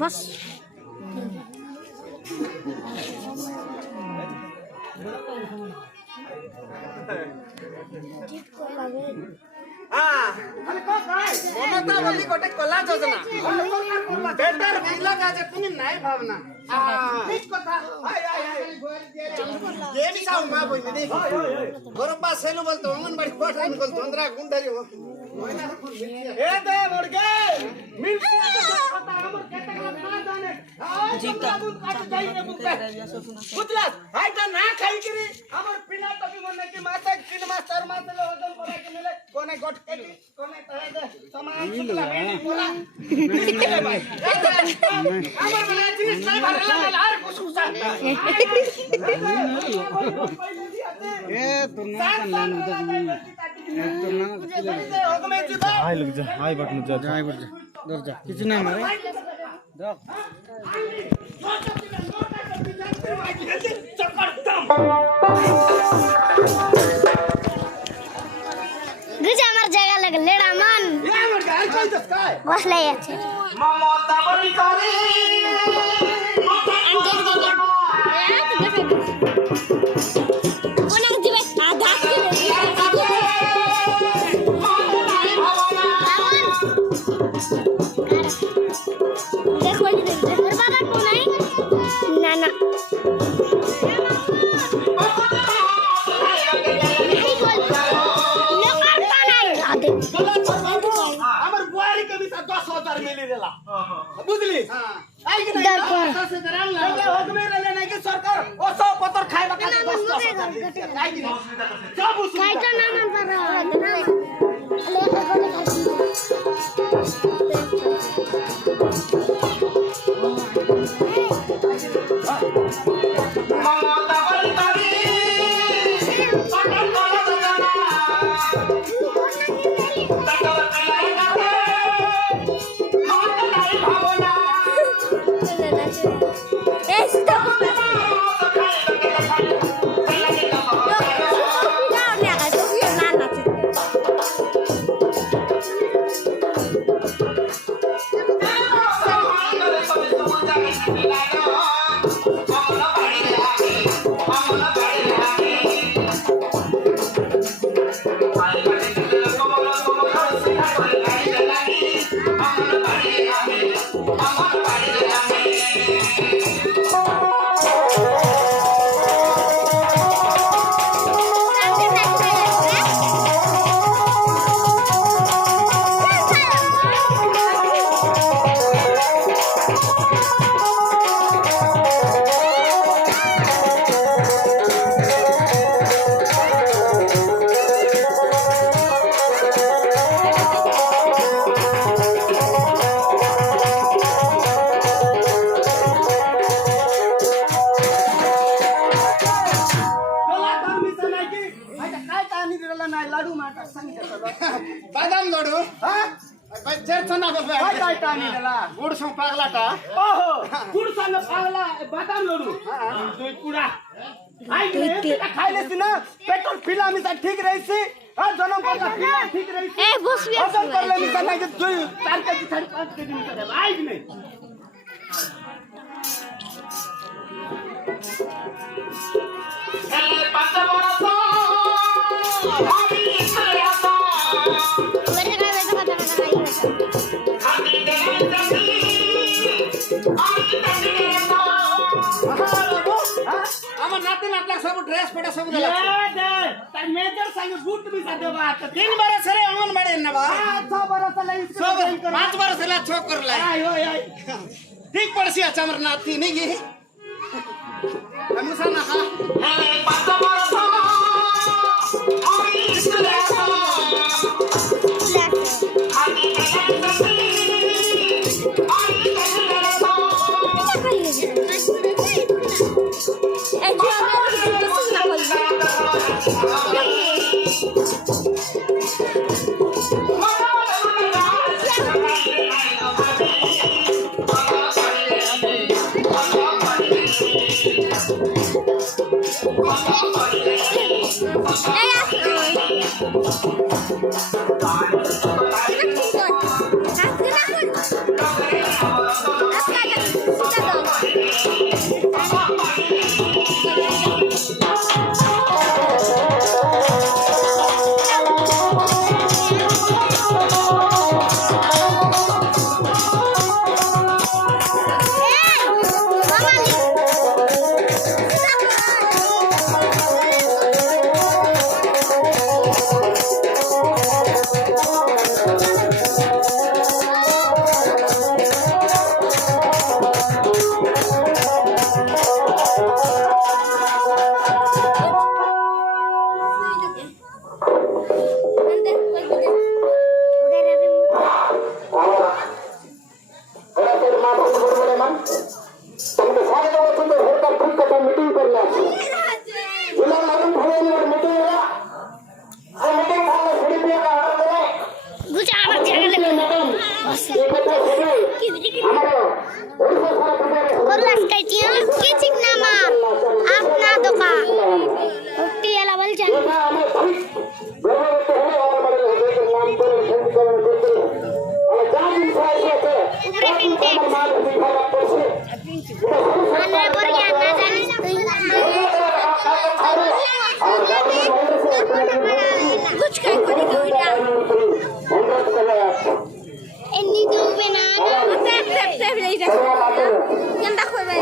बस ममता बोली गोटे कला योजना बेटर पिला का जे कुनी नाही भावना ठीक कथा हाय हाय हाय ये भी साउ मा बोलते दे गरबा सेनु बोलतो अंगनबाड़ी कोठन बोल धंधरा गुंडरी हो ए दे मुर्गे मिलती है तो खाता हमर केते ना जाने जी का काट जाइए मुके बुझला हाय त ना खाई करी हमर पिला तो भी मने के माता किन मास्टर माते ले होदन करे के मिले कोने गोट के कोने तहे दे सामान सुतला मेनी बोला निकले भाई हमर बना चीज नहीं भरला लार कुछ उसा ए तुरना का लान उधर हाय लग जा हाय बट जा हाय बट जा डर जा किछ नहीं मारे जा गुजा मर जगह लग लेड़ा मन ये मर घर कोई दस काय बस ले अच्छे ममता बनी करे कोना जीवे आधा देखो जी देखो बाबा को नहीं ना ना हमर बुआरी के भी 10,000 मिली रेला बुझली आई कि नहीं 10,000 ला होगमे रेले नहीं कि सरकार ओ 100 पत्थर खाइबा का 10,000 आई कि नहीं सब उस काइटा ना मन पर ले आणि दिला नाही लाडू माटा सांगितलं बादाम लाडू हा चेरचना काय काय टाणी दिला गुड सो पागलाटा ओहो गुडसानं पागला बदाम लाडू तोय पुडा आई ने खाइले ना पेट्रोल पिला मिसा ठीक रहिसी हा जनम पर्दा पिला ठीक रहिसी ए बस भी अजन करले मिसा नाही जोई 4 केजी 5.5 केजी मिसा आई ने আমার নাতি নাতলা সব ড্রেস পেটা সব দিলা তাই মেজর সঙ্গে বুট भी साथ देबा 3 बरस रे अमन बड़े न बा 6 बरस ला इसको 5 बरस ला छोक कर ला आई होय आई ठीक पड़सी अच्छा हमर नाती नहीं गी अनुसा ना हा 5 बरस आई इसले अपना दुकान Yang tak boleh.